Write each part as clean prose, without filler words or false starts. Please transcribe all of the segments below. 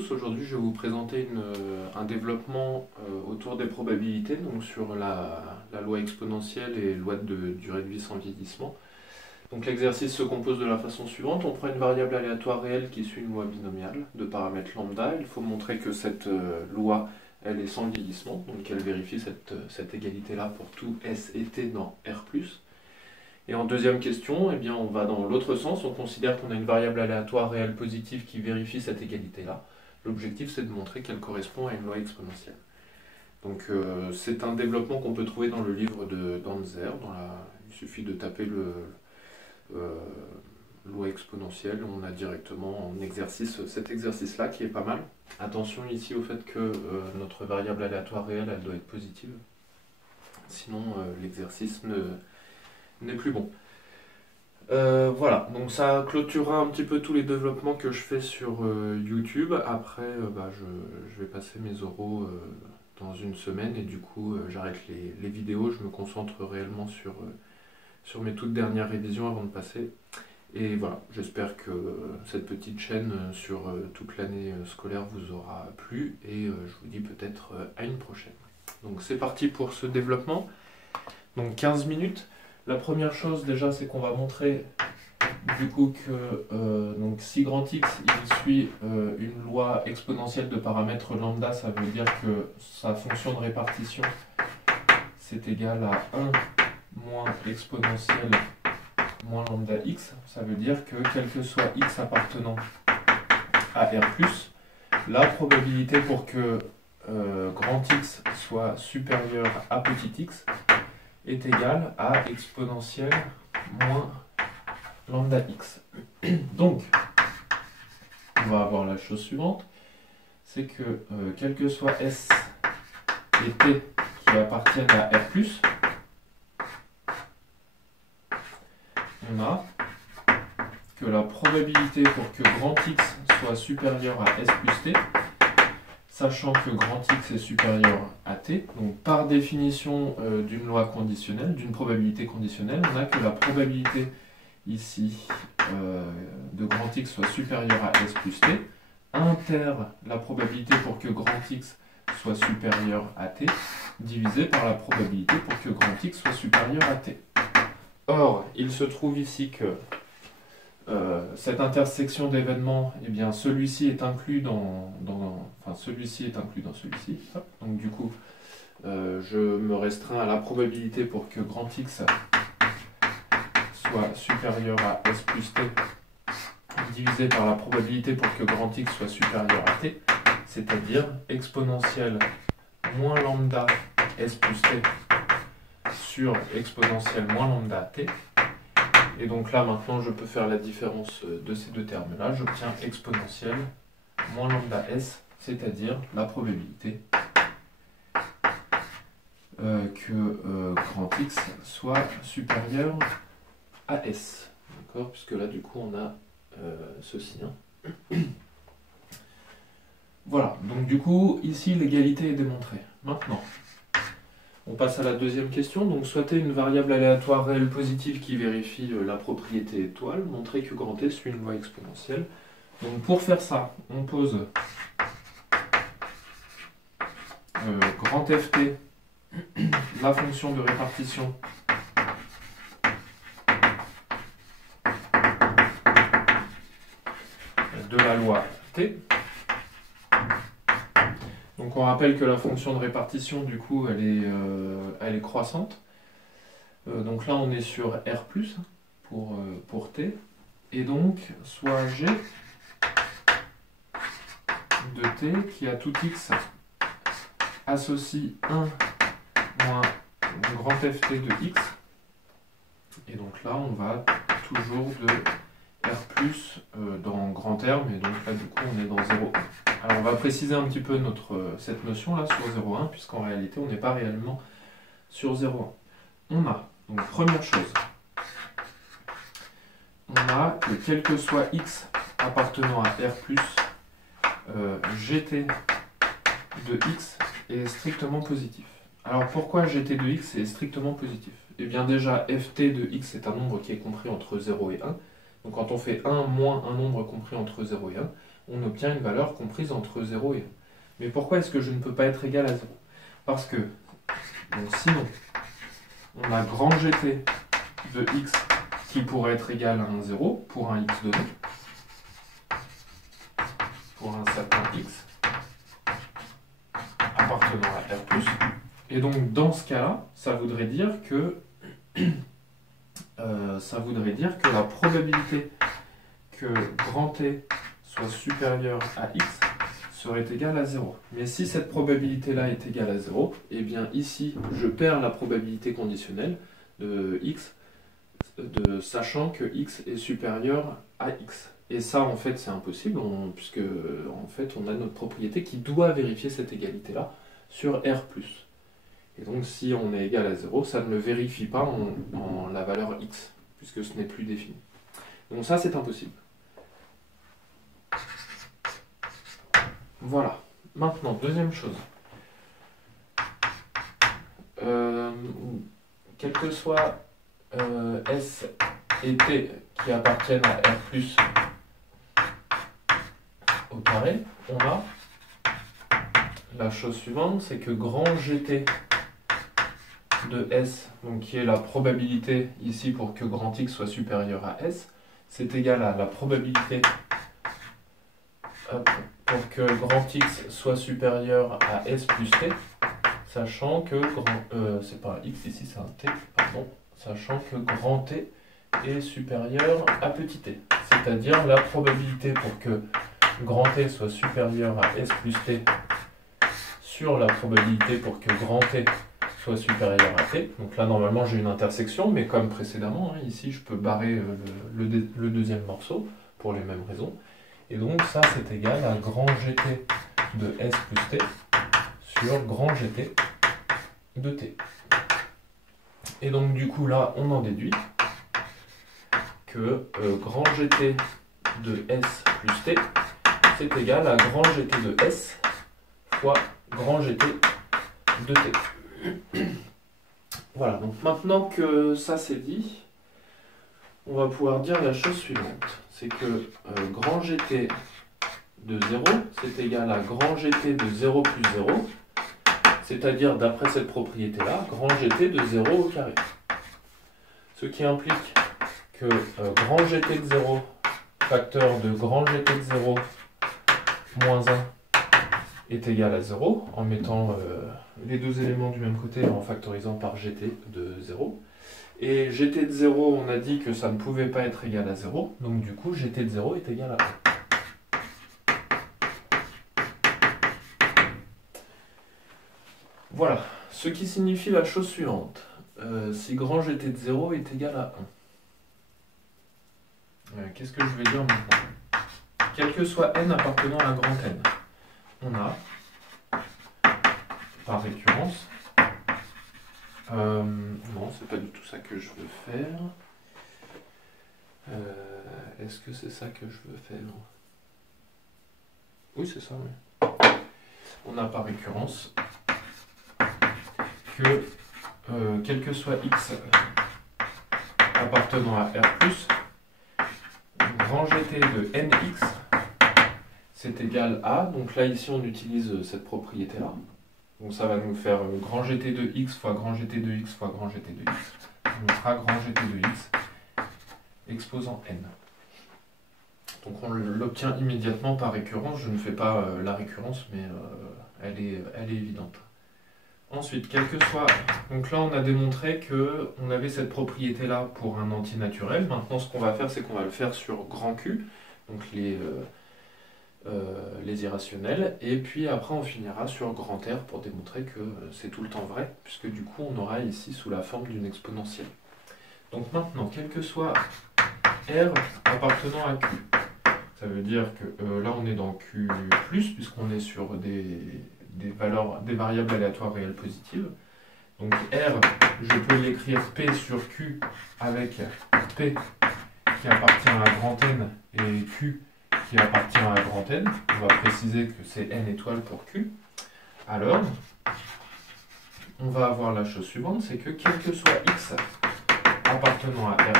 tous, aujourd'hui je vais vous présenter un développement autour des probabilités, donc sur la loi exponentielle et loi de durée de vie sans vieillissement. Donc l'exercice se compose de la façon suivante, on prend une variable aléatoire réelle qui suit une loi binomiale de paramètres lambda, il faut montrer que cette loi elle est sans vieillissement, donc elle vérifie cette égalité-là pour tout S et T dans R+. Et en deuxième question, eh bien, on va dans l'autre sens, on considère qu'on a une variable aléatoire réelle positive qui vérifie cette égalité-là. L'objectif, c'est de montrer qu'elle correspond à une loi exponentielle. Donc c'est un développement qu'on peut trouver dans le livre de Danzer. Il suffit de taper loi exponentielle, on a directement en exercice cet exercice-là qui est pas mal. Attention ici au fait que notre variable aléatoire réelle, elle doit être positive. Sinon, l'exercice n'est plus bon. Voilà, donc ça clôturera un petit peu tous les développements que je fais sur YouTube. Après, je vais passer mes oraux dans une semaine et du coup, j'arrête les vidéos. Je me concentre réellement sur mes toutes dernières révisions avant de passer. Et voilà, j'espère que cette petite chaîne sur toute l'année scolaire vous aura plu et je vous dis peut-être à une prochaine. Donc c'est parti pour ce développement. Donc 15 minutes. La première chose déjà, c'est qu'on va montrer du coup que donc, si grand X il suit une loi exponentielle de paramètres lambda, ça veut dire que sa fonction de répartition c'est égal à 1 moins exponentielle moins lambda x. Ça veut dire que quel que soit x appartenant à R+, la probabilité pour que grand X soit supérieur à petit x est égal à exponentielle moins lambda x. Donc, on va avoir la chose suivante, c'est que quel que soit S et T qui appartiennent à R+, on a que la probabilité pour que grand X soit supérieur à S plus T, sachant que grand X est supérieur à T, donc par définition d'une loi conditionnelle, d'une probabilité conditionnelle, on a que la probabilité ici de grand X soit supérieur à S plus T, inter la probabilité pour que grand X soit supérieur à T, divisé par la probabilité pour que grand X soit supérieur à T. Or, il se trouve ici que cette intersection d'événements, eh bien, celui-ci est inclus dans celui-ci est inclus dans celui-ci. Donc du coup, je me restreins à la probabilité pour que grand X soit supérieur à S plus T, divisé par la probabilité pour que grand X soit supérieur à T, c'est-à-dire exponentielle moins lambda S plus T sur exponentielle moins lambda T. Et donc là, maintenant, je peux faire la différence de ces deux termes-là. J'obtiens exponentielle moins lambda S, c'est-à-dire la probabilité que grand X soit supérieur à S. D'accord? Puisque là, du coup, on a ceci. Hein. Voilà. Donc, du coup, ici, l'égalité est démontrée. Maintenant, on passe à la deuxième question. Donc, souhaiter une variable aléatoire réelle positive qui vérifie la propriété étoile, montrer que grand T suit une loi exponentielle. Donc, pour faire ça, on pose grand ft, la fonction de répartition de la loi T. Donc on rappelle que la fonction de répartition, du coup, elle est croissante. Donc là, on est sur R+, pour T. Et donc, soit G de T, qui à tout X associe 1 moins grand ft de X. Et donc là, on va toujours de R+, dans grand R, mais donc là, du coup, on est dans 0,1. Alors on va préciser un petit peu cette notion là sur 0,1 puisqu'en réalité on n'est pas réellement sur 0,1. On a, donc première chose, on a que quel que soit x appartenant à R+, gt de x est strictement positif. Alors pourquoi gt de x est strictement positif? Eh bien déjà ft de x est un nombre qui est compris entre 0 et 1. Donc quand on fait 1 moins un nombre compris entre 0 et 1, on obtient une valeur comprise entre 0 et 1. Mais pourquoi est-ce que je ne peux pas être égal à 0? Parce que, donc sinon, on a grand GT de x qui pourrait être égal à un 0 pour un x donné, pour un certain x appartenant à R+. Et donc dans ce cas-là, ça voudrait dire que la probabilité que grand T soit supérieur à x serait égale à 0. Mais si cette probabilité-là est égale à 0, eh bien ici, je perds la probabilité conditionnelle de x, sachant que x est supérieur à x. Et ça, en fait, c'est impossible, puisque en fait, on a notre propriété qui doit vérifier cette égalité-là sur R+. Et donc, si on est égal à 0, ça ne le vérifie pas en la valeur x, puisque ce n'est plus défini. Donc ça, c'est impossible. Voilà. Maintenant, deuxième chose. Quel que soit S et T qui appartiennent à R+, au carré, on a la chose suivante, c'est que grand GT de S, donc qui est la probabilité ici pour que grand X soit supérieur à S, c'est égal à la probabilité pour que grand X soit supérieur à S plus T, sachant que c'est pas un X ici, c'est un T, pardon, sachant que grand T est supérieur à petit t. C'est-à-dire la probabilité pour que grand T soit supérieur à S plus T sur la probabilité pour que grand T soit supérieur à T. Donc là, normalement, j'ai une intersection, mais comme précédemment, ici, je peux barrer le deuxième morceau pour les mêmes raisons. Et donc, ça, c'est égal à grand GT de S plus T sur grand GT de T. Et donc, du coup, là, on en déduit que grand GT de S plus T, c'est égal à grand GT de S fois grand GT de T. Voilà, donc maintenant que ça c'est dit, on va pouvoir dire la chose suivante. C'est que grand GT de 0, c'est égal à grand GT de 0 plus 0, c'est-à-dire d'après cette propriété-là, grand GT de 0 au carré. Ce qui implique que grand GT de 0, facteur de grand GT de 0 moins 1, est égal à 0, en mettant les deux éléments du même côté et en factorisant par gt de 0. Et gt de 0, on a dit que ça ne pouvait pas être égal à 0, donc du coup gt de 0 est égal à 1. Voilà, ce qui signifie la chose suivante. Si grand gt de 0 est égal à 1. Qu'est-ce que je vais dire maintenant? Quel que soit n appartenant à grand N, on a, par récurrence, non, c'est pas du tout ça que je veux faire. Est-ce que c'est ça que je veux faire? Oui, c'est ça, oui. On a par récurrence que, quel que soit x appartenant à R+, grand gt de nx, c'est égal à, donc là ici on utilise cette propriété-là. Donc ça va nous faire grand gt de x fois grand gt de x fois grand gt de x. On mettra grand gt de x exposant n. Donc on l'obtient immédiatement par récurrence. Je ne fais pas la récurrence, mais elle est évidente. Ensuite, quel que soit... Donc là on a démontré qu'on avait cette propriété-là pour un antinaturel. Maintenant ce qu'on va faire, c'est qu'on va le faire sur grand Q, donc les irrationnels, et puis après on finira sur grand R pour démontrer que c'est tout le temps vrai, puisque du coup on aura ici sous la forme d'une exponentielle. Donc maintenant, quel que soit R appartenant à Q, ça veut dire que là on est dans Q+, puisqu'on est sur des variables aléatoires réelles positives. Donc R, je peux l'écrire P sur Q avec P qui appartient à grand N et Q qui appartient à grand N. On va préciser que c'est N étoiles pour Q. Alors, on va avoir la chose suivante, c'est que quel que soit X appartenant à R+,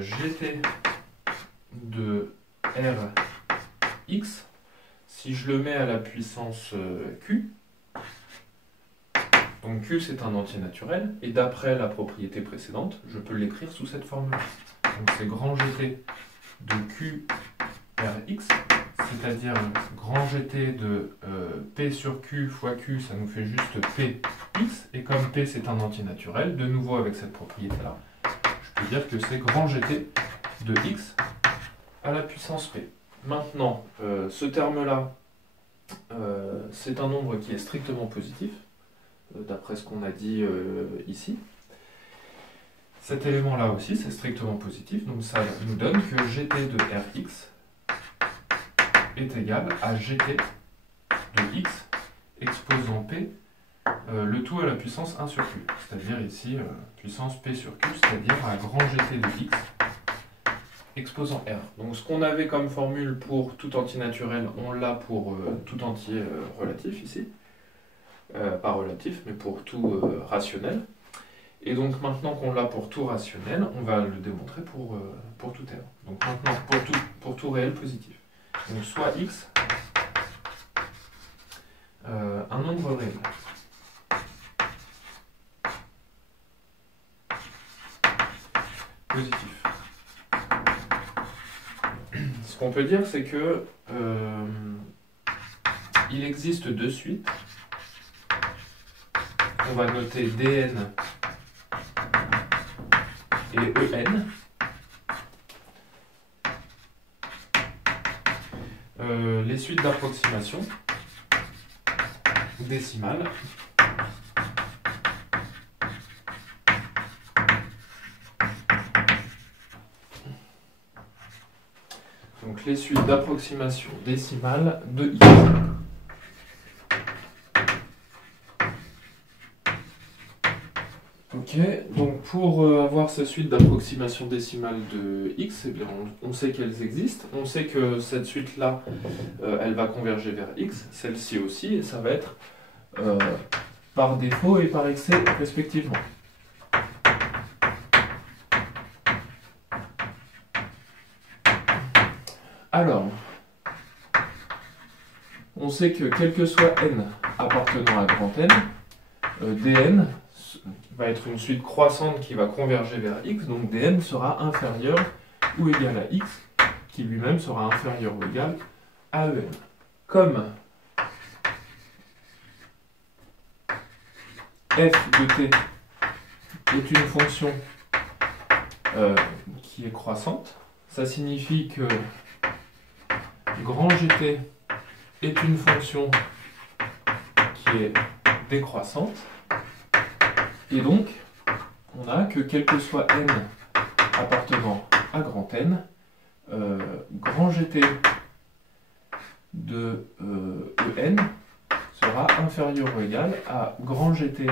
GT de R x, si je le mets à la puissance q, donc q c'est un entier naturel, et d'après la propriété précédente, je peux l'écrire sous cette formule. Donc c'est grand GT de q Rx, c'est-à-dire grand GT de P sur Q fois Q, ça nous fait juste Px, et comme P c'est un entier naturel, de nouveau avec cette propriété-là, je peux dire que c'est grand GT de X à la puissance P. Maintenant, ce terme-là, c'est un nombre qui est strictement positif, d'après ce qu'on a dit ici. Cet élément-là aussi, c'est strictement positif, donc ça nous donne que GT de Rx est égal à GT de X exposant P, le tout à la puissance 1 sur Q, c'est-à-dire ici puissance P sur Q, c'est-à-dire à grand GT de X exposant R. Donc ce qu'on avait comme formule pour tout entier naturel, on l'a pour tout entier relatif ici, pas relatif, mais pour tout rationnel. Et donc maintenant qu'on l'a pour tout rationnel, on va le démontrer pour tout R. Donc maintenant pour tout réel positif. Donc soit x, un nombre réel. Positif. Ce qu'on peut dire, c'est que il existe deux suites. On va noter dn et en. Les suites d'approximation décimales donc les suites d'approximation décimale de x. Ok, donc pour avoir ces suites d'approximation décimale de x, eh bien on sait qu'elles existent, on sait que cette suite-là, elle va converger vers x, celle-ci aussi, et ça va être par défaut et par excès respectivement. Alors, on sait que quel que soit n appartenant à grand N, dn va être une suite croissante qui va converger vers x, donc dn sera inférieur ou égal à x, qui lui-même sera inférieur ou égal à en. Comme f de t est une fonction qui est croissante, ça signifie que grand gt est une fonction qui est décroissante, et donc on a que quel que soit n appartenant à grand N, grand gt de en sera inférieur ou égal à grand gt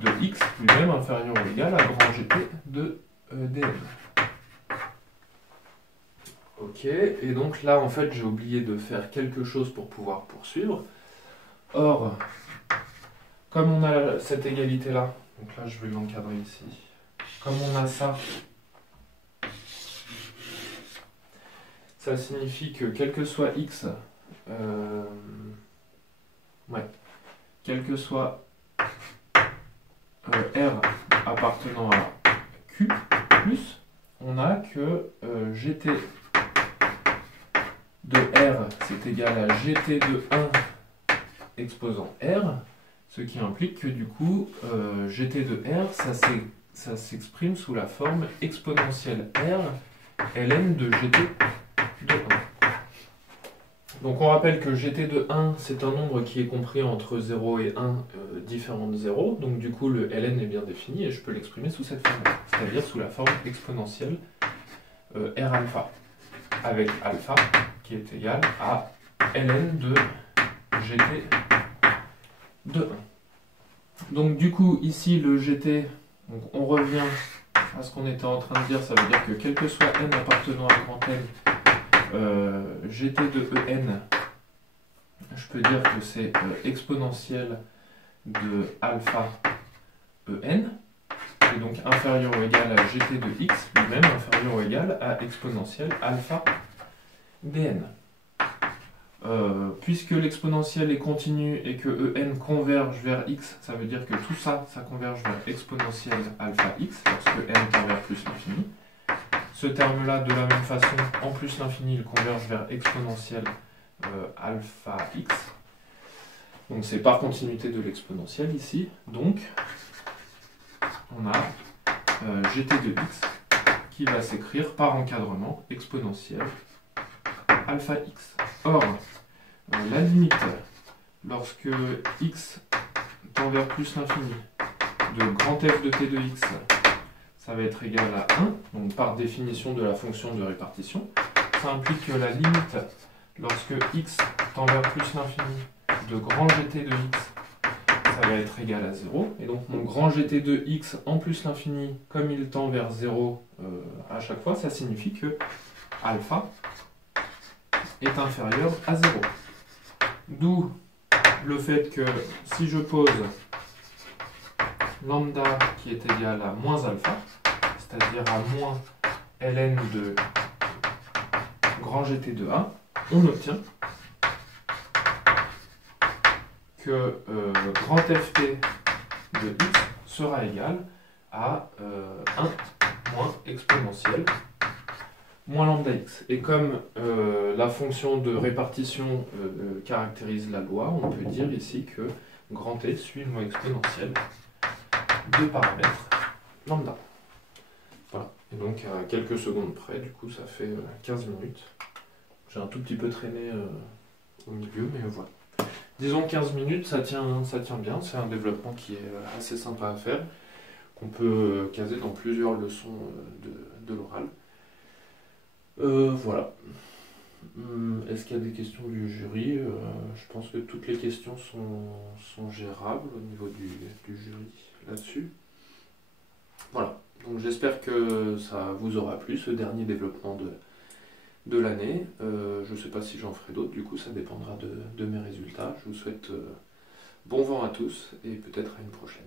de x, lui-même inférieur ou égal à grand gt de dn. Ok, et donc là en fait j'ai oublié de faire quelque chose pour pouvoir poursuivre. Or, comme on a cette égalité là, donc là je vais l'encadrer ici, comme on a ça, ça signifie que quel que soit x, quel que soit r appartenant à q+, on a que gt de r c'est égal à gt de 1 exposant r, ce qui implique que du coup gt de r ça s'exprime sous la forme exponentielle r ln de gt de 1. Donc on rappelle que gt de 1 c'est un nombre qui est compris entre 0 et 1 différents de 0, donc du coup le ln est bien défini et je peux l'exprimer sous cette forme, c'est-à-dire sous la forme exponentielle r alpha, avec alpha qui est égal à ln de gt de 1. Donc du coup ici le gt, donc on revient à ce qu'on était en train de dire, ça veut dire que quel que soit n appartenant à grand N, gt de en, je peux dire que c'est exponentielle de alpha en, et donc inférieur ou égal à gt de x, lui-même inférieur ou égal à exponentielle alpha dn. Puisque l'exponentielle est continue et que en converge vers x, ça veut dire que tout ça, ça converge vers exponentielle alpha x, lorsque n tend vers plus l'infini. Ce terme-là, de la même façon, en plus l'infini, il converge vers exponentielle alpha x. Donc c'est par continuité de l'exponentielle ici. Donc, on a gt de x qui va s'écrire par encadrement exponentielle alpha x. Or, la limite, lorsque x tend vers plus l'infini, de grand f de t de x, ça va être égal à 1, donc par définition de la fonction de répartition. Ça implique que la limite, lorsque x tend vers plus l'infini, de grand gt de x, ça va être égal à 0. Et donc mon grand gt de x en plus l'infini, comme il tend vers 0 à chaque fois, ça signifie que alpha est inférieur à 0. D'où le fait que si je pose lambda qui est égal à moins alpha, c'est-à-dire à moins ln de grand gt de a, on obtient que grand ft de x sera égal à 1 moins exponentielle moins lambda x. Et comme la fonction de répartition caractérise la loi, on peut dire ici que grand T suit une loi exponentielle de paramètres lambda. Voilà. Et donc à quelques secondes près, du coup ça fait 15 minutes. J'ai un tout petit peu traîné au milieu, mais voilà. Disons 15 minutes, ça tient bien. C'est un développement qui est assez sympa à faire, qu'on peut caser dans plusieurs leçons de l'oral. Voilà. Est-ce qu'il y a des questions du jury? Je pense que toutes les questions sont gérables au niveau du jury là-dessus. Voilà. Donc j'espère que ça vous aura plu, ce dernier développement de l'année. Je ne sais pas si j'en ferai d'autres, du coup ça dépendra de mes résultats. Je vous souhaite bon vent à tous et peut-être à une prochaine.